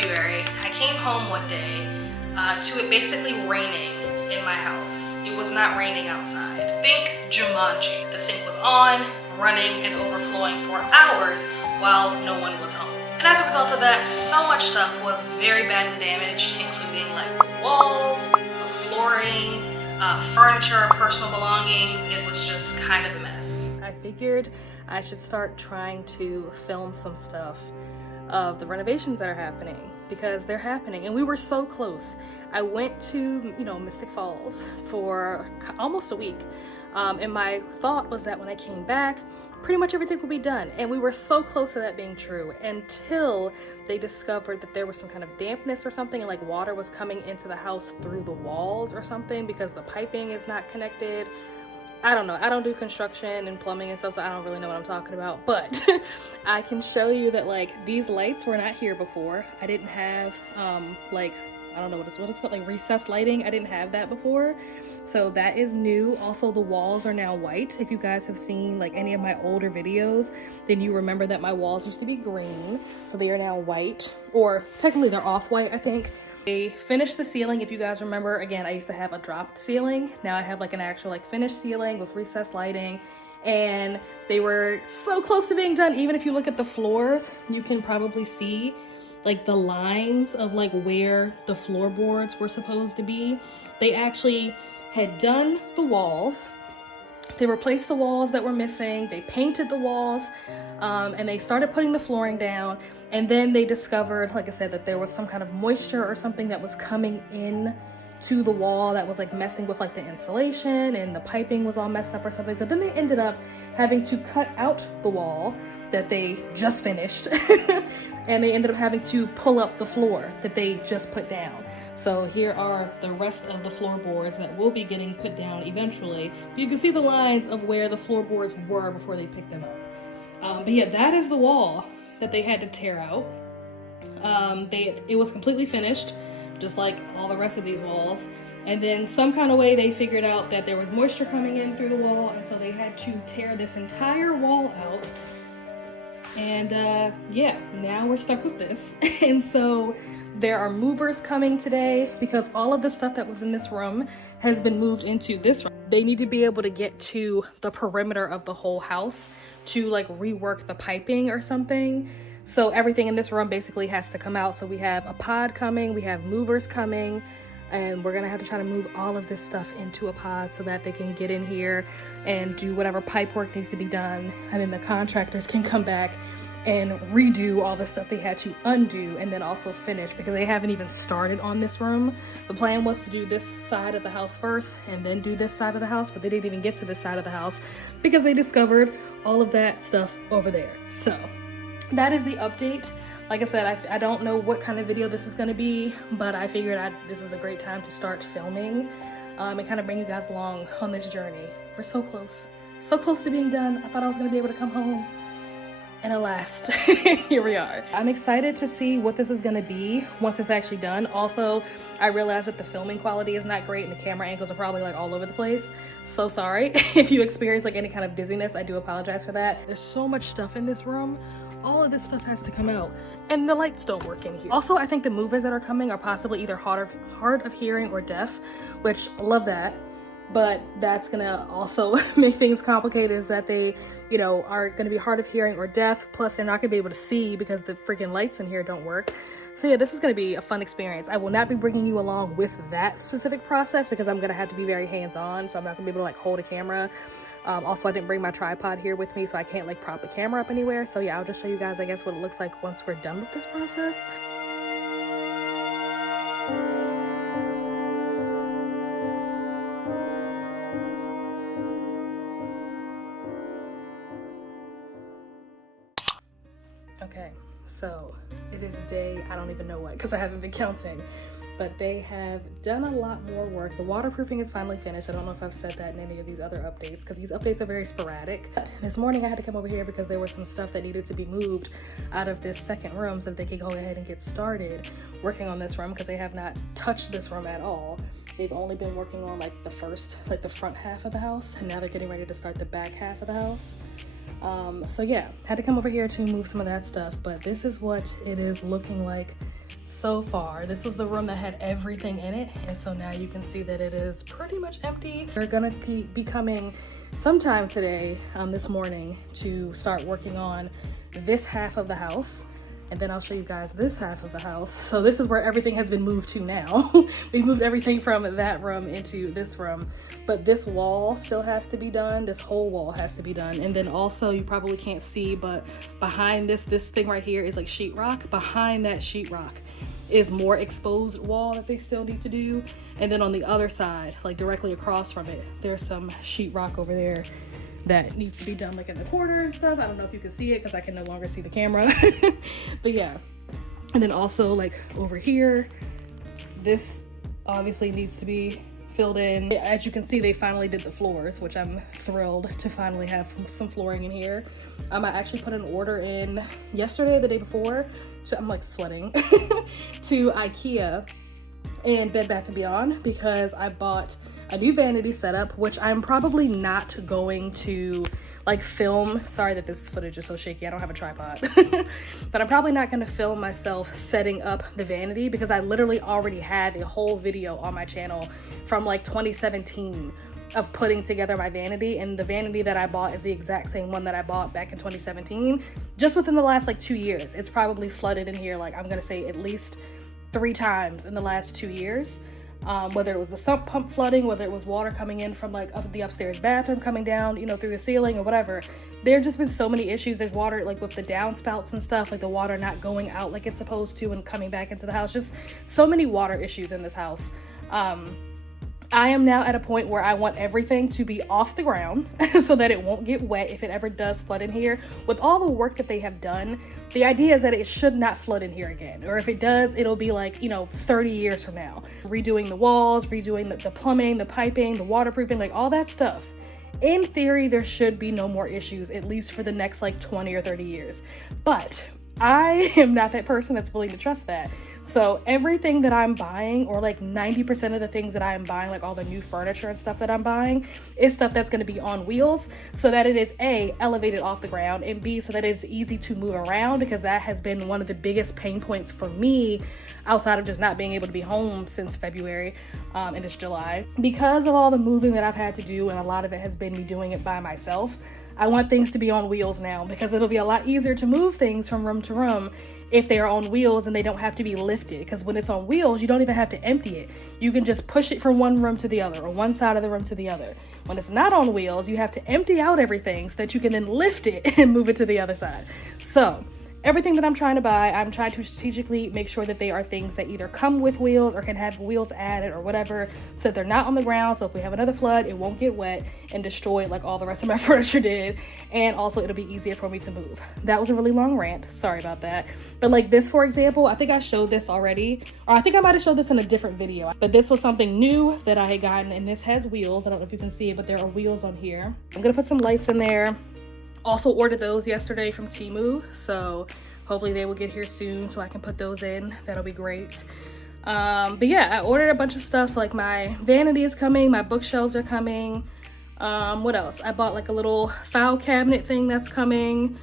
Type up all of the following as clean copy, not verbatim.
February, I came home one day to it basically raining in my house. It was not raining outside. Think Jumanji. The sink was on, running, and overflowing for hours while no one was home. And as a result of that, so much stuff was very badly damaged, including like the walls, the flooring, furniture, personal belongings. It was just kind of a mess. I figured I should start trying to film some stuff of the renovations that are happening, because they're happening and we were so close. I went to, Mystic Falls for almost a week. And my thought was that when I came back, pretty much everything would be done. And we were so close to that being true until they discovered that there was some kind of dampness or something, and like water was coming into the house through the walls or something because the piping is not connected. I don't know. I don't do construction and plumbing and stuff, so I don't really know what I'm talking about. But I can show you that like these lights were not here before. I didn't have I don't know what it's called, like recessed lighting. I didn't have that before. So that is new. Also, the walls are now white. If you guys have seen like any of my older videos, then you remember that my walls used to be green. So they are now white, or technically they're off-white, I think. They finished the ceiling. If you guys remember, again, I used to have a dropped ceiling. Now I have like an actual like finished ceiling with recessed lighting, and they were so close to being done. Even if you look at the floors, you can probably see like the lines of like where the floorboards were supposed to be. They actually had done the walls. They replaced the walls that were missing. They painted the walls, and they started putting the flooring down. And then they discovered, like I said, that there was some kind of moisture or something that was coming in to the wall that was like messing with like the insulation, and the piping was all messed up or something. So then they ended up having to cut out the wall that they just finished and they ended up having to pull up the floor that they just put down. So here are the rest of the floorboards that will be getting put down eventually. You can see the lines of where the floorboards were before they picked them up. But yeah, that is the wall that they had to tear out. It was completely finished, just like all the rest of these walls. And then some kind of way they figured out that there was moisture coming in through the wall, and so they had to tear this entire wall out. And yeah, now we're stuck with this. And so there are movers coming today because all of the stuff that was in this room has been moved into this room. They need to be able to get to the perimeter of the whole house to like rework the piping or something. So everything in this room basically has to come out. So we have a pod coming, we have movers coming, and we're gonna have to try to move all of this stuff into a pod so that they can get in here and do whatever pipe work needs to be done. And then the contractors can come back and redo all the stuff they had to undo, and then also finish, because they haven't even started on this room. The plan was to do this side of the house first and then do this side of the house, but they didn't even get to this side of the house because they discovered all of that stuff over there. So that is the update. Like I said, I don't know what kind of video this is going to be, but I figured this is a great time to start filming and kind of bring you guys along on this journey. We're so close to being done. I thought I was going to be able to come home, and alas, here we are. I'm excited to see what this is going to be once it's actually done. Also, I realized that the filming quality is not great and the camera angles are probably like all over the place. So sorry if you experience like any kind of dizziness. I do apologize for that. There's so much stuff in this room. All of this stuff has to come out, and the lights don't work in here. Also, I think the movers that are coming are possibly either hard of hearing or deaf, which I love that. But that's gonna also make things complicated, is that they, are gonna be hard of hearing or deaf, plus they're not gonna be able to see because the freaking lights in here don't work. So yeah, this is gonna be a fun experience. I will not be bringing you along with that specific process because I'm gonna have to be very hands-on, so I'm not gonna be able to like hold a camera. Also, I didn't bring my tripod here with me, so I can't like prop the camera up anywhere. So yeah, I'll just show you guys, I guess, what it looks like once we're done with this process. Okay, so it is day, I don't even know what, because I haven't been counting, but they have done a lot more work. The waterproofing is finally finished. I don't know if I've said that in any of these other updates, because these updates are very sporadic. This morning I had to come over here because there was some stuff that needed to be moved out of this second room so that they could go ahead and get started working on this room, because they have not touched this room at all. They've only been working on like the front half of the house, and now they're getting ready to start the back half of the house. So yeah, had to come over here to move some of that stuff, but this is what it is looking like so far. This was the room that had everything in it, and so now you can see that it is pretty much empty. We're gonna be coming sometime today, this morning, to start working on this half of the house, and then I'll show you guys this half of the house. So this is where everything has been moved to now. We moved everything from that room into this room, but this wall still has to be done. This whole wall has to be done. And then also, you probably can't see, but behind this thing right here is like sheetrock. Behind that sheetrock is more exposed wall that they still need to do. And then on the other side, like directly across from it, there's some sheetrock over there that needs to be done, like in the corner and stuff. I don't know if you can see it because I can no longer see the camera. But yeah. And then also like over here, this obviously needs to be filled in. As you can see, they finally did the floors, which I'm thrilled to finally have some flooring in here. I actually put an order in yesterday, the day before, so I'm like sweating, to IKEA and Bed Bath & Beyond, because I bought a new vanity setup, which I'm probably not going to like film. Sorry that this footage is so shaky, I don't have a tripod. But I'm probably not gonna film myself setting up the vanity, because I literally already had a whole video on my channel from like 2017 of putting together my vanity, and the vanity that I bought is the exact same one that I bought back in 2017. Just within the last like 2 years, it's probably flooded in here, like I'm gonna say at least 3 times in the last 2 years. Whether it was the sump pump flooding, whether it was water coming in from like the upstairs bathroom coming down, you know, through the ceiling or whatever. There's just been so many issues. There's water like with the downspouts and stuff, like the water not going out like it's supposed to and coming back into the house. Just so many water issues in this house. I am now at a point where I want everything to be off the ground so that it won't get wet if it ever does flood in here. With all the work that they have done, the idea is that it should not flood in here again. Or if it does, it'll be like, you know, 30 years from now. Redoing the walls, redoing the plumbing, the piping, the waterproofing, like all that stuff. In theory, there should be no more issues, at least for the next like 20 or 30 years. But I am not that person that's willing to trust that. So everything that I'm buying, or like 90% of the things that I am buying, like all the new furniture and stuff that I'm buying, is stuff that's going to be on wheels, so that it is A, elevated off the ground, and B, so that it's easy to move around, because that has been one of the biggest pain points for me, outside of just not being able to be home since February, and it's July. Because of all the moving that I've had to do, and a lot of it has been me doing it by myself, I want things to be on wheels now, because it'll be a lot easier to move things from room to room if they are on wheels and they don't have to be lifted. Because when it's on wheels, you don't even have to empty it. You can just push it from one room to the other, or one side of the room to the other. When it's not on wheels, you have to empty out everything so that you can then lift it and move it to the other side. So everything that I'm trying to buy, I'm trying to strategically make sure that they are things that either come with wheels or can have wheels added or whatever, so that they're not on the ground. So if we have another flood, it won't get wet and destroy like all the rest of my furniture did. And also it'll be easier for me to move. That was a really long rant. Sorry about that. But like this, for example, I think I showed this already, or I think I might have showed this in a different video, but this was something new that I had gotten, and this has wheels. I don't know if you can see it, but there are wheels on here. I'm gonna put some lights in there. Also ordered those yesterday from Temu, so hopefully they will get here soon so I can put those in. That'll be great. But yeah, I ordered a bunch of stuff. So like my vanity is coming, my bookshelves are coming. What else? I bought like a little file cabinet thing that's coming.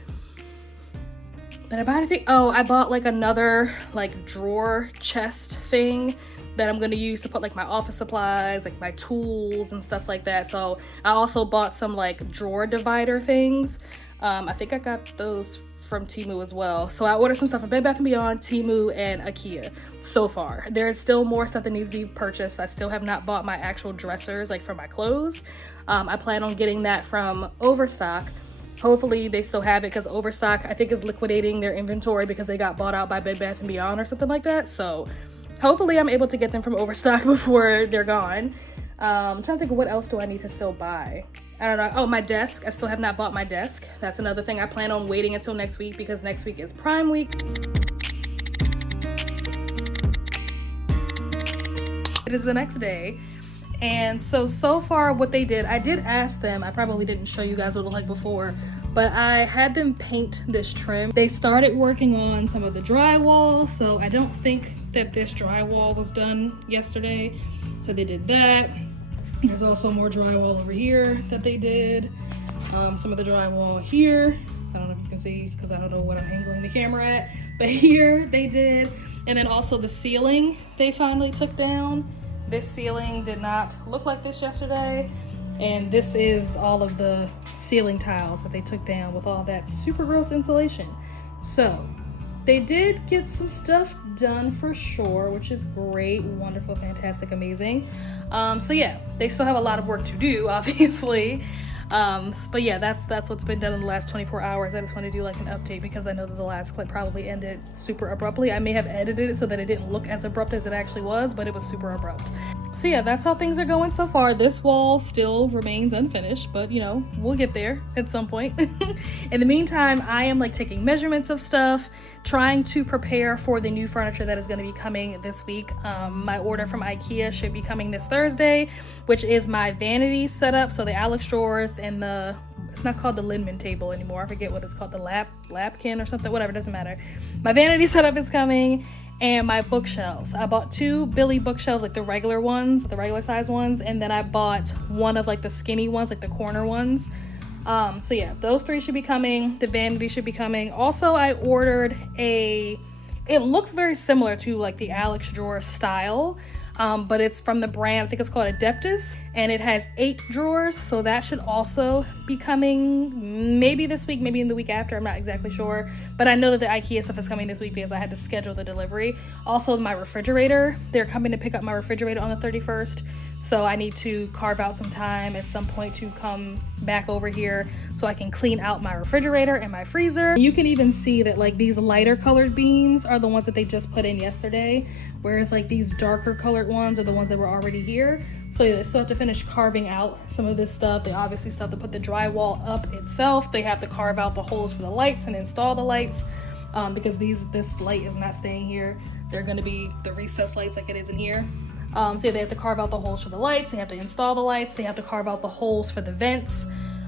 Did I buy anything? Oh, I bought like another like drawer chest thing that I'm gonna use to put like my office supplies, like my tools and stuff like that. So I also bought some like drawer divider things. I think I got those from Temu as well. So I ordered some stuff from Bed Bath & Beyond, Temu, and IKEA so far. There is still more stuff that needs to be purchased. I still have not bought my actual dressers, like for my clothes. I plan on getting that from Overstock. Hopefully they still have it, because Overstock I think is liquidating their inventory because they got bought out by Bed Bath & Beyond or something like that. So hopefully I'm able to get them from Overstock before they're gone. I'm trying to think of what else do I need to still buy. I don't know. Oh, my desk. I still have not bought my desk. That's another thing. I plan on waiting until next week, because next week is Prime Week. It is the next day. And so far what they did, I did ask them, I probably didn't show you guys what it looked like before, but I had them paint this trim. They started working on some of the drywall, so I don't think that this drywall was done yesterday. So they did that. There's also more drywall over here that they did. Some of the drywall here I don't know if you can see because I don't know what I'm angling the camera at, but here they did. And then also the ceiling they finally took down. This ceiling did not look like this yesterday. And this is all of the ceiling tiles that they took down with all that super gross insulation. So they did get some stuff done for sure, which is great, wonderful, fantastic, amazing. So yeah, they still have a lot of work to do, obviously. But yeah, that's what's been done in the last 24 hours. I just want to do like an update because I know that the last clip probably ended super abruptly. I may have edited it so that it didn't look as abrupt as it actually was, but it was super abrupt. So yeah, that's how things are going so far. This wall still remains unfinished, but you know, we'll get there at some point. In the meantime, I am like taking measurements of stuff, trying to prepare for the new furniture that is going to be coming this week. My order from IKEA should be coming this Thursday, which is my vanity setup. So the Alex drawers and it's not called the Lindman table anymore. I forget what it's called, the lapkin or something, whatever, doesn't matter. My vanity setup is coming. And my bookshelves. I bought 2 Billy bookshelves, like the regular ones, the regular size ones, and then I bought one of like the skinny ones, like the corner ones. So yeah, those 3 should be coming. The vanity should be coming. Also, I ordered it looks very similar to like the Alex drawer style, but it's from the brand, I think it's called Adeptus, and it has 8 drawers, so that should also be coming maybe this week, maybe in the week after, I'm not exactly sure, but I know that the IKEA stuff is coming this week because I had to schedule the delivery. Also, my refrigerator, they're coming to pick up my refrigerator on the 31st, so I need to carve out some time at some point to come back over here so I can clean out my refrigerator and my freezer. You can even see that like these lighter colored beams are the ones that they just put in yesterday, whereas like these darker colored ones are the ones that were already here. So yeah, they still have to finish carving out some of this stuff. They obviously still have to put the drywall up itself. They have to carve out the holes for the lights and install the lights because this light is not staying here. They're going to be the recessed lights like it is in here. So yeah, they have to carve out the holes for the lights. They have to install the lights. They have to carve out the holes for the vents.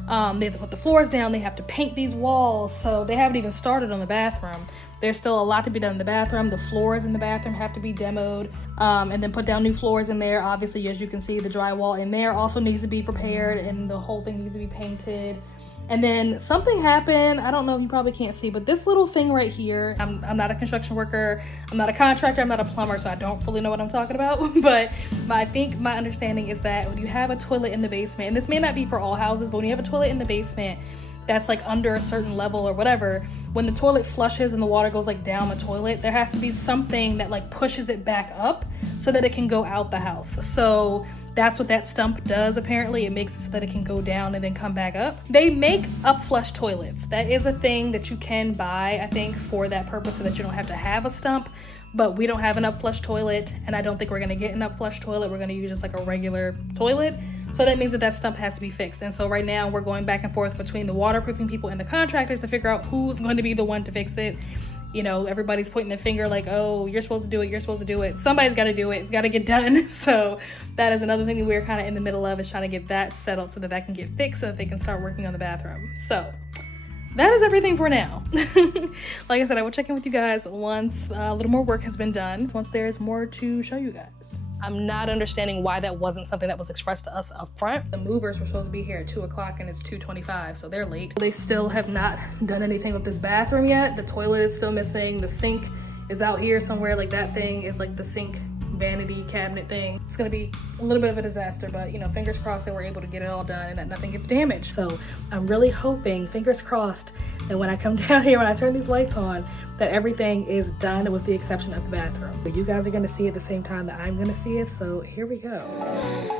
They have to put the floors down. They have to paint these walls. So they haven't even started on the bathroom. There's still a lot to be done in the bathroom. The floors in the bathroom have to be demoed and then put down new floors in there. Obviously, as you can see, the drywall in there also needs to be prepared and the whole thing needs to be painted. And then something happened. I don't know if you probably can't see, but this little thing right here, I'm not a construction worker. I'm not a contractor. I'm not a plumber, so I don't fully know what I'm talking about. But I think my understanding is that when you have a toilet in the basement, and this may not be for all houses, but when you have a toilet in the basement that's like under a certain level or whatever, when the toilet flushes and the water goes like down the toilet, there has to be something that like pushes it back up so that it can go out the house. So that's what that stump does. Apparently it makes it so that it can go down and then come back up. They make up flush toilets. That is a thing that you can buy, I think, for that purpose, so that you don't have to have a stump. But we don't have an up flush toilet, and I don't think we're gonna get an up flush toilet. We're gonna use just like a regular toilet. So that means that stump has to be fixed. And so right now we're going back and forth between the waterproofing people and the contractors to figure out who's going to be the one to fix it. You know, everybody's pointing the finger like, oh, you're supposed to do it, you're supposed to do it. Somebody's got to do it. It's got to get done. So that is another thing that we're kind of in the middle of, is trying to get that settled so that that can get fixed so that they can start working on the bathroom. So that is everything for now. Like I said, I will check in with you guys once a little more work has been done, once there is more to show you guys. I'm not understanding why that wasn't something that was expressed to us up front. The movers were supposed to be here at 2 o'clock and it's 2:25, so they're late. They still have not done anything with this bathroom yet. The toilet is still missing. The sink is out here somewhere. Like that thing is like the sink vanity cabinet thing. It's gonna be a little bit of a disaster, but you know, fingers crossed that we're able to get it all done and that nothing gets damaged. So I'm really hoping, fingers crossed, that when I come down here, when I turn these lights on, that everything is done with the exception of the bathroom. But you guys are gonna see it at the same time that I'm gonna see it, so here we go.